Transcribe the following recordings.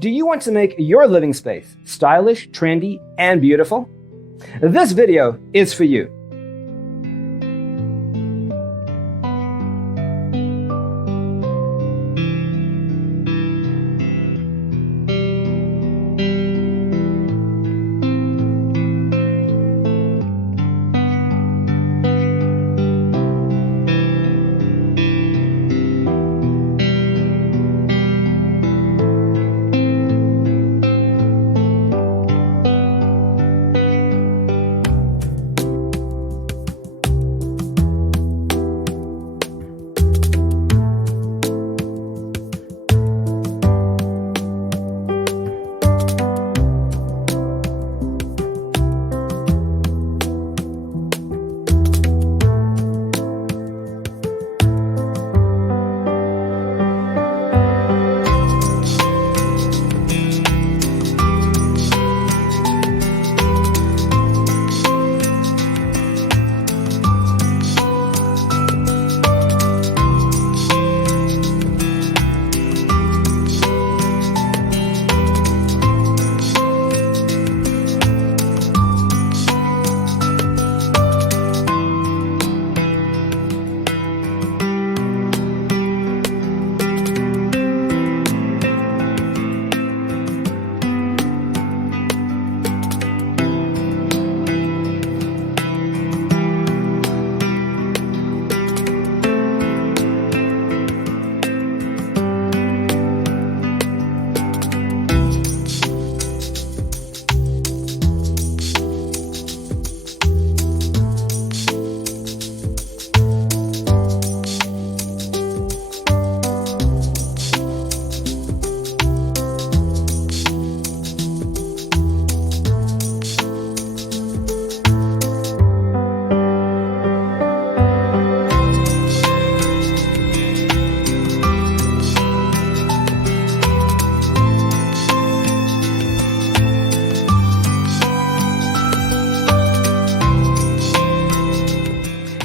Do you want to make your living space stylish, trendy, and beautiful? This video is for you.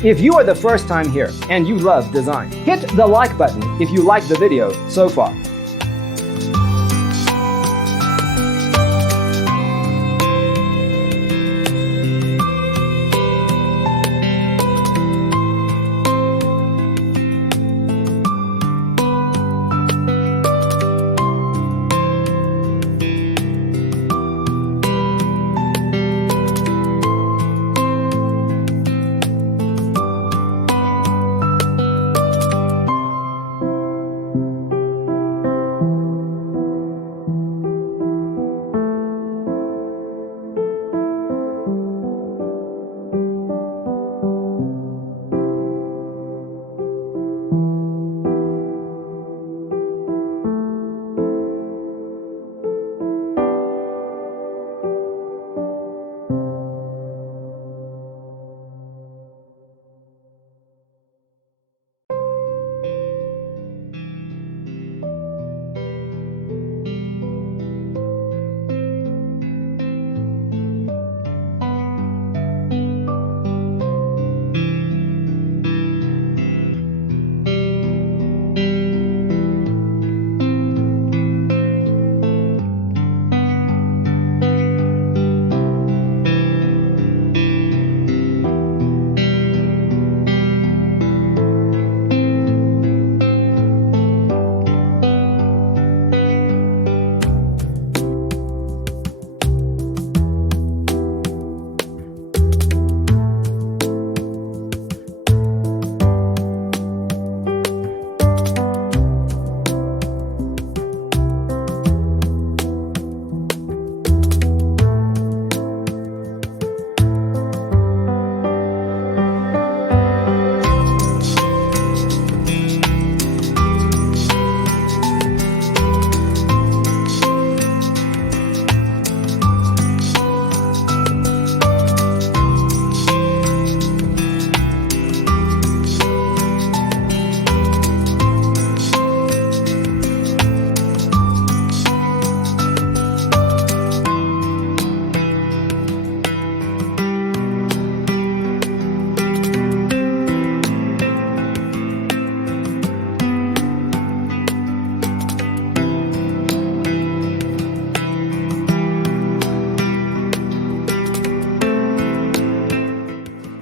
If you are the first time here and you love design, hit the like button if you like the video so far.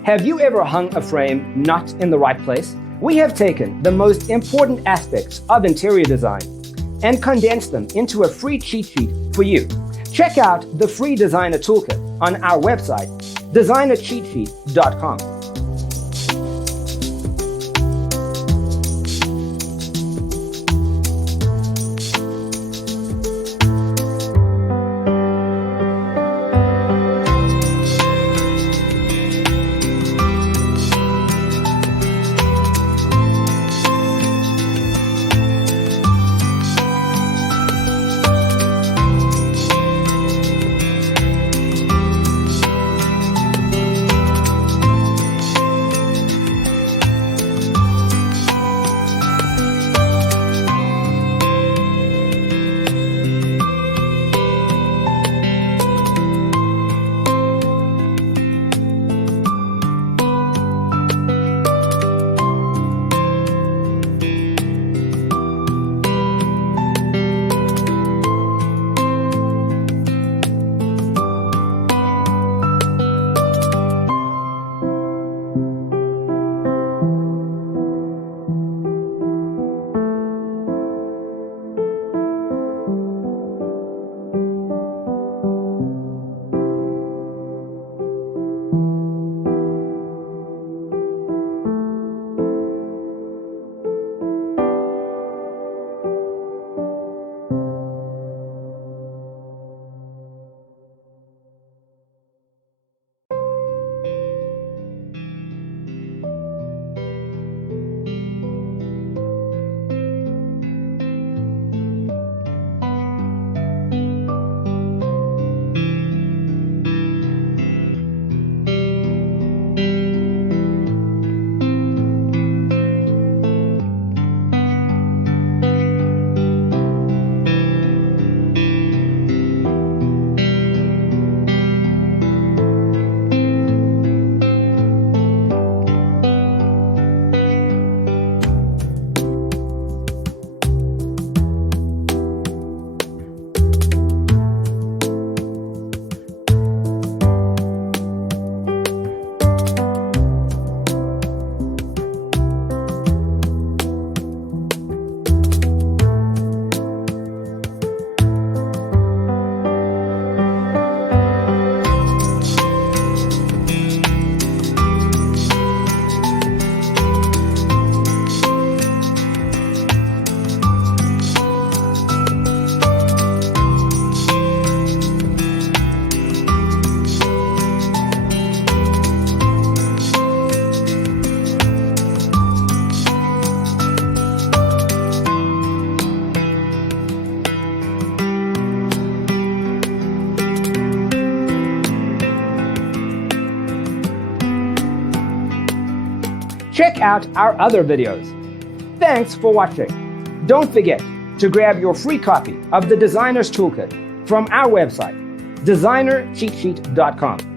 Have you ever hung a frame not in the right place? We have taken the most important aspects of interior design and condensed them into a free cheat sheet for you. Check out the free designer toolkit on our website, designercheatsheet.com. Check out our other videos. Thanks for watching. Don't forget to grab your free copy of the Designer's Toolkit from our website, designercheatsheet.com.